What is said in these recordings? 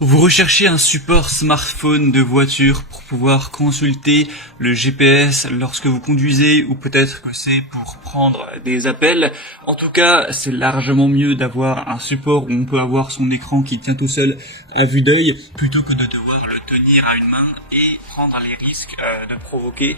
Vous recherchez un support smartphone de voiture pour pouvoir consulter le GPS lorsque vous conduisez, ou peut-être que c'est pour prendre des appels. En tout cas, c'est largement mieux d'avoir un support où on peut avoir son écran qui tient tout seul à vue d'œil plutôt que de devoir le tenir à une main et prendre les risques de provoquer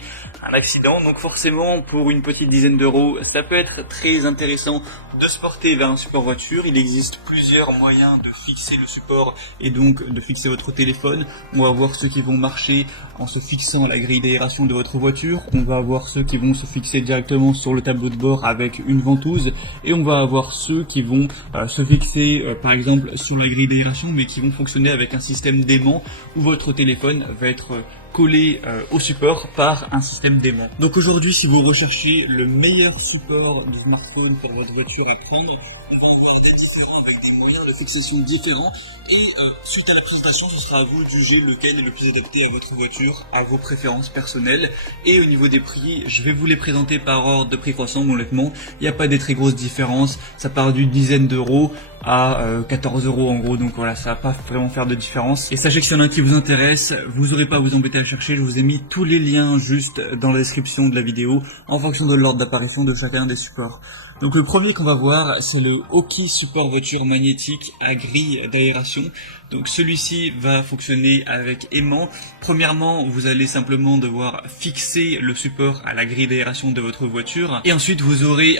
un accident. Donc forcément, pour une petite dizaine d'euros, ça peut être très intéressant de se porter vers un support voiture. Il existe plusieurs moyens de fixer le support et donc de fixer votre téléphone. On va voir ceux qui vont marcher en se fixant à la grille d'aération de votre voiture. On va avoir ceux qui vont se fixer directement sur le tableau de bord avec une ventouse. Et on va avoir ceux qui vont se fixer par exemple sur la grille d'aération, mais qui vont fonctionner avec un système d'aimant où votre téléphone va être collé au support par un système d'aimant. Donc aujourd'hui, si vous recherchez le meilleur support du smartphone pour votre voiture à prendre, on va en voir des différents avec des moyens de fixation différents, et suite à la présentation, ce sera à vous de juger lequel est le plus adapté à votre voiture, à vos préférences personnelles. Et au niveau des prix, je vais vous les présenter par ordre de prix croissant. Honnêtement, il n'y a pas des très grosses différences, ça part d'une dizaine d'euros à 14 euros en gros, donc voilà, ça va pas vraiment faire de différence. Et sachez que s'il y en a un qui vous intéresse, vous n'aurez pas à vous embêter à chercher, je vous ai mis tous les liens juste dans la description de la vidéo en fonction de l'ordre d'apparition de chacun des supports. Donc le premier qu'on va voir, c'est le Oki support voiture magnétique à grille d'aération. Donc celui-ci va fonctionner avec aimant. Premièrement, vous allez simplement devoir fixer le support à la grille d'aération de votre voiture, et ensuite vous aurez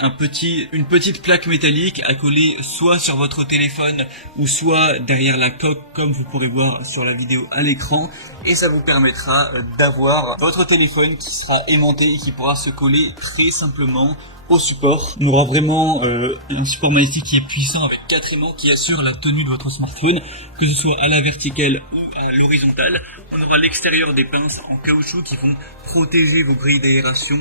une petite plaque métallique à coller soit sur votre téléphone ou soit derrière la coque, comme vous pourrez voir sur la vidéo à l'écran, et ça vous permettra d'avoir votre téléphone qui sera aimanté et qui pourra se coller très simplement au support. On aura vraiment un support magnétique qui est puissant avec 4 aimants qui assurent la tenue de votre smartphone, que ce soit à la verticale ou à l'horizontale. On aura l'extérieur des pinces en caoutchouc qui vont protéger vos grilles d'aération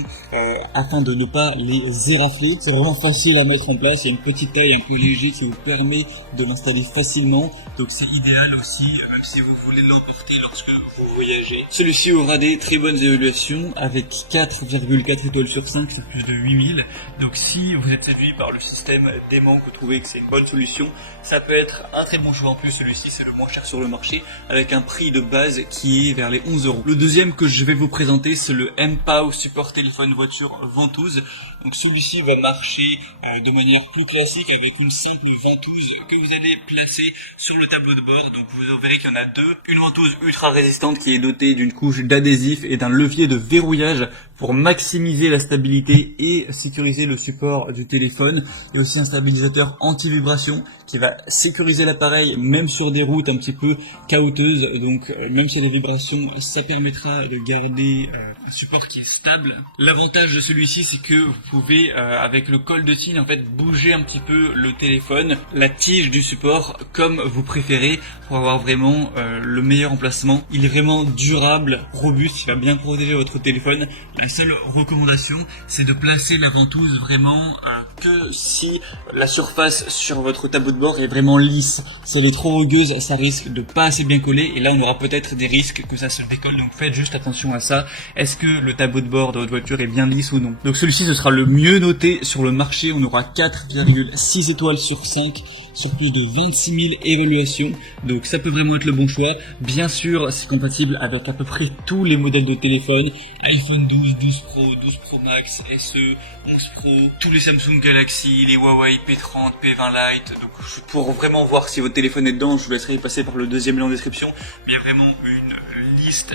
afin de ne pas les érafler. C'est vraiment facile à mettre en place, il y a une petite taille un peu léger qui vous permet de l'installer facilement, donc c'est idéal aussi si vous voulez l'emporter lorsque vous voyagez. Celui-ci aura des très bonnes évaluations avec 4,4 étoiles sur 5, c'est plus de 8000. Donc si vous êtes séduit par le système d'aimant, que vous trouvez que c'est une bonne solution, ça peut être un très bon choix. En plus, celui-ci c'est le moins cher sur le marché avec un prix de base qui est vers les 11 euros. Le deuxième que je vais vous présenter, c'est le mPOW support téléphone voiture ventouse. Donc celui-ci va marcher de manière plus classique avec une simple ventouse que vous allez placer sur le tableau de bord. Donc vous verrez qu'il y en a deux. Une ventouse ultra résistante qui est dotée d'une couche d'adhésif et d'un levier de verrouillage pour maximiser la stabilité et sécuriser le support du téléphone. Il y a aussi un stabilisateur anti-vibration qui va sécuriser l'appareil même sur des routes un petit peu caouteuses. Donc même s'il y a des vibrations, ça permettra de garder un support qui est stable. L'avantage de celui-ci, c'est que vous pouvez avec le col de cygne en fait bouger un petit peu le téléphone, la tige du support comme vous préférez, pour avoir vraiment le meilleur emplacement. Il est vraiment durable, robuste, il va bien protéger votre téléphone. La seule recommandation, c'est de placer la ventouse vraiment que si la surface sur votre tableau de bord est vraiment lisse. Si elle est trop rugueuse, ça risque de pas assez bien coller, et là on aura peut-être des risques que ça se décolle. Donc faites juste attention à ça. Est-ce que le tableau de bord de votre voiture est bien lisse ou non? Donc celui-ci, ce sera le mieux noté sur le marché. On aura 4,6 étoiles sur 5 sur plus de 26 000 évaluations. Donc ça peut vraiment être le bon choix. Bien sûr, c'est compatible avec à peu près tous les modèles de téléphone. iPhone 12, 12 Pro, 12 Pro Max, SE, 11 Pro, tous les Samsung Galaxy, les Huawei P30, P20 Lite. Donc pour vraiment voir si votre téléphone est dedans, je vous laisserai passer par le deuxième lien en description. Mais il y a vraiment une liste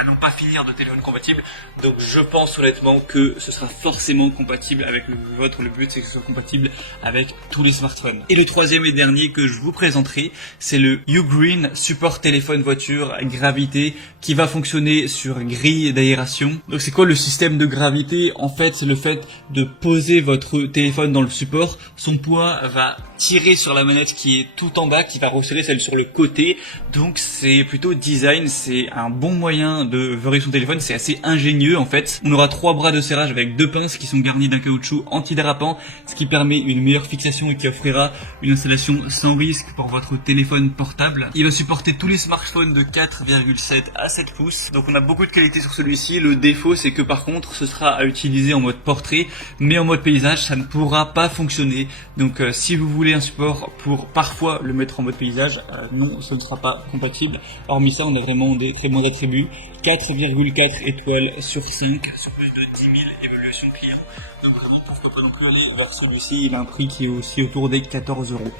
à n'en pas finir de téléphones compatibles. Donc je pense honnêtement que ce sera forcément compatible avec le vôtre. Le but, c'est que ce soit compatible avec tous les smartphones. Et le troisième et dernier que je vous présenterai, c'est le Ugreen support téléphone voiture gravité qui va fonctionner sur grille d'aération. Donc c'est quoi le système de gravité? En fait, c'est le fait de poser votre téléphone dans le support. Son poids va tirer sur la manette qui est tout en bas, qui va resserrer celle sur le côté. Donc c'est plutôt design, c'est un bon moyen de verrouiller son téléphone, c'est assez ingénieux en fait. On aura 3 bras de serrage avec 2 pinces qui sont garnies d'un caoutchouc antidérapant, ce qui permet une meilleure fixation et qui offrira une installation sans risque pour votre téléphone portable. Il va supporter tous les smartphones de 4,7 à 7 pouces. Donc on a beaucoup de qualité sur celui-ci. Le défaut, c'est que par contre, ce sera à utiliser en mode portrait, mais en mode paysage, ça ne pourra pas fonctionner. Donc si vous voulez un support pour parfois le mettre en mode paysage, non, ce ne sera pas compatible. Hormis ça, on a vraiment des très bons attributs. 4,4 étoiles sur 5, sur plus de 10 000 évaluations clients. Donc vraiment, pourquoi pas non plus aller vers celui-ci, il a un prix qui est aussi autour des 14 euros.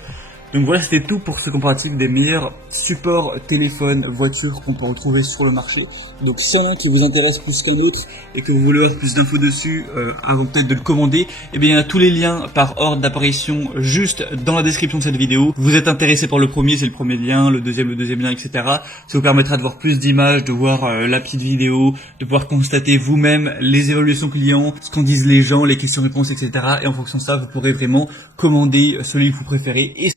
Donc voilà, c'était tout pour ce comparatif des meilleurs supports téléphone, voiture qu'on peut retrouver sur le marché. Donc si y en a qui vous intéresse plus qu'un autre et que vous voulez avoir plus d'infos dessus avant peut-être de le commander, eh bien il y a tous les liens par ordre d'apparition juste dans la description de cette vidéo. Vous êtes intéressé par le premier, c'est le premier lien, le deuxième lien, etc. Ça vous permettra de voir plus d'images, de voir la petite vidéo, de pouvoir constater vous-même les évaluations clients, ce qu'en disent les gens, les questions-réponses, etc. Et en fonction de ça, vous pourrez vraiment commander celui que vous préférez. Et